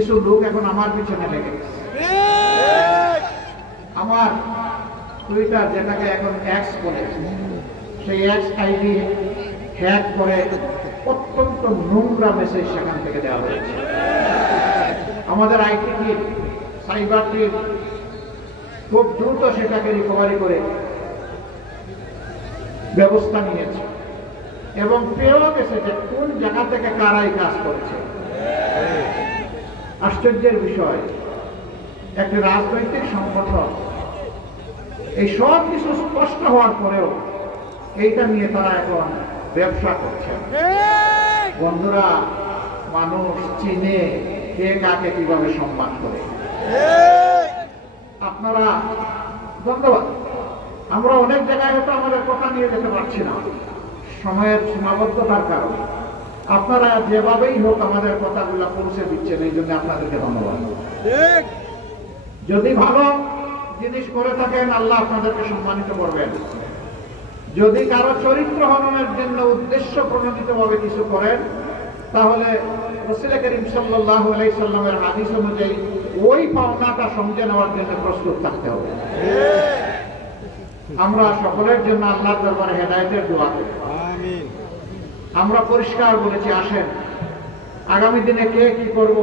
কিছু লোক এখন আমার পিছনে লেগে গেছে। আমার টুইটার, যেটাকে এখন এক্স বলে, সেই এক্স আইডি হ্যাক করে অত্যন্ত নোংরা মেসেজ সেখান থেকে দেওয়া হয়েছে। আমাদের আইটি টিম, সাইবার টিম খুব দ্রুত সেটাকে রিকভারি করে ব্যবস্থা নিয়েছে এবং পেয়েও গেছে যে কোন জায়গা থেকে কারাই কাজ করেছে। আশ্চর্যের বিষয়, একটি রাজনৈতিক সংগঠন এই সব কিছু স্পষ্ট হওয়ার পরেও এইটা নিয়ে তারা এখন ব্যবসা করছে। বন্ধুরা, মানুষ চিনে কে কাকে কিভাবে সম্মান করে। আপনারা ধন্যবাদ। আমরা অনেক জায়গায় হয়তো আমাদের কথা নিয়ে যেতে পারছি না সময়ের সীমাবদ্ধতার কারণে। আপনারা যেভাবেই হোক আমাদের কথাগুলো পৌঁছে দিচ্ছেন, এই জন্য আপনাদেরকে ধন্যবাদ। যদি ভালো জিনিস করে থাকেন, আল্লাহ আপনাদেরকে সম্মানিত করবেন। যদি কারো চরিত্র হননের জন্য উদ্দেশ্য প্রণোদিত ভাবে কিছু করেন, তাহলে রাসূল করিম সাল্লাল্লাহু আলাইহি সাল্লামের হাদিস অনুযায়ী ওই পাওনাটা সমঝে নেওয়ার জন্য প্রস্তুত থাকতে হবে। আমরা সকলের জন্য আল্লাহর দরবারে হেদায়েতের দোয়া করি। আমিন। আমরা পরিষ্কার বলেছি, আসেন আগামী দিনে কে কি করব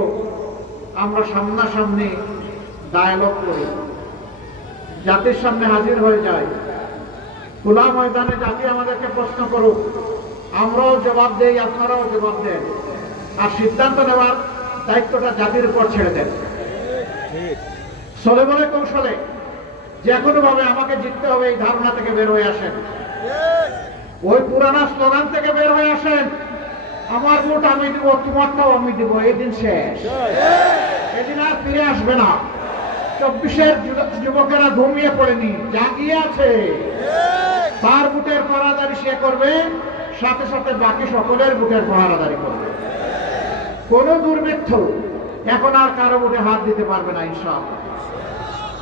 আমরা সামনাসামনি ডায়ালগ করি, জাতির সামনে হাজির হয়ে যাই। খোলা ময়দানে জাতি আমাদেরকে প্রশ্ন করুক, আমরাও জবাব দেই, আপনারাও জবাব দেন, আর সিদ্ধান্ত নেওয়ার দায়িত্বটা জাতির উপর ছেড়ে দেন। চলে বলে কৌশলে যে কোনো ভাবে আমাকে জিততে হবে এই ধারণা থেকে বের হয়ে আসেন। ওই পুরানা স্লোগান থেকে বের হয়ে আসেন, আমার ভোট আমি দিব, তোমারটাও আমি দিব। এই দিন শেষ, এদিন আর ফিরে আসবে না। 24-এর যুবকেরা ঘুমিয়ে পড়েনি, জাগিয়ে আছে। তার ভোটের পাহারাদারি সে করবে, সাথে সাথে বাকি সকলের ভোটের পাহারাদারি করবে। কোন দুর্বৃত্ত এখন আর কারো ভোটে হাত দিতে পারবে না ইনশাআল্লাহ।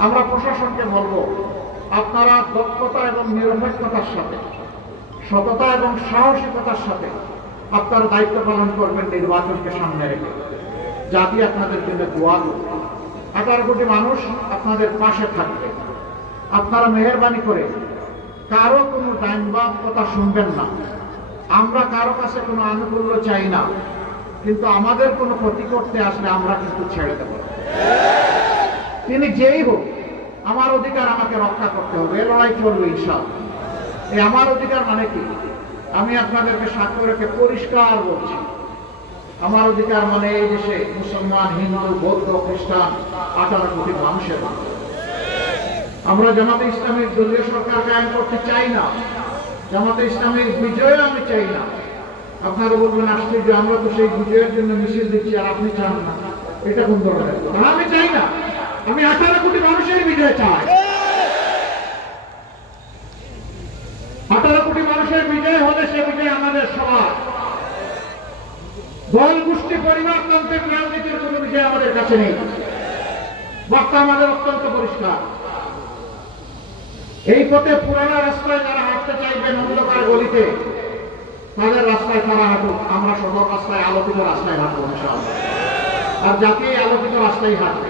আমরা প্রশাসনকে বলবো, আপনারা দক্ষতা এবং নিরপেক্ষতার সাথে, সততা এবং সাহসিকতার সাথে আপনারা দায়িত্ব পালন করবেন নির্বাচনকে সামনে রেখে। জাতি আপনাদের জন্য দোয়া করবে। 18 কোটি মানুষ আপনাদের পাশে থাকবে। আপনারা মেহেরবানি করে কারো কোনো ডাইনবাদ কথা শুনবেন না। আমরা কারো কাছে কোনো আনুকূল্য চাই না, কিন্তু আমাদের কোনো ক্ষতি করতে আসলে আমরা কিন্তু ছেড়ে দেব। তিনি যেই হোক, আমার অধিকার আমাকে রক্ষা করতে হবে। এ লড়াই চলবে ইনশাআল্লাহ। এই আমার অধিকার মানে কি? আমি আপনাদেরকে সাক্ষ্য রেখে পরিষ্কার বলছি, আমার অধিকার মানে এই দেশে মুসলমান, হিন্দু, বৌদ্ধ, খ্রিস্টান 18 কোটি মানুষের। আমরা জামাতে ইসলামীর দলীয় সরকার কায়েম করতে চাই না। জামাতে ইসলামীর বিজয় আমি চাই না। আপনারা বলবেন আশ্চর্য, আমরা তো সেই বিজয়ের জন্য মিছিল দিচ্ছি আর আপনি চান না। এটা কোন ধরনের? আমি চাই না। আমি 18 কোটি মানুষের বিজয় চাই। 18 কোটি মানুষের বিজয় হলে সে বিজয় আমাদের সবার। দল, গোষ্ঠী, পরিবারতান্ত্রিক রাজনীতির কোন বিজয় আমাদের কাছে নেই। বার্তা আমাদের অত্যন্ত পরিষ্কার। এই পথে পুরানা রাস্তায় যারা হাঁটতে চাইবেন, অন্ধকার গলিতে, তাদের রাস্তায় তারা হাঁটুক। আমরা সদর রাস্তায়, আলোকিত রাস্তায় হাঁটবো ইনশাআল্লাহ। আর জাতি আলোকিত রাস্তায় হাঁটবে।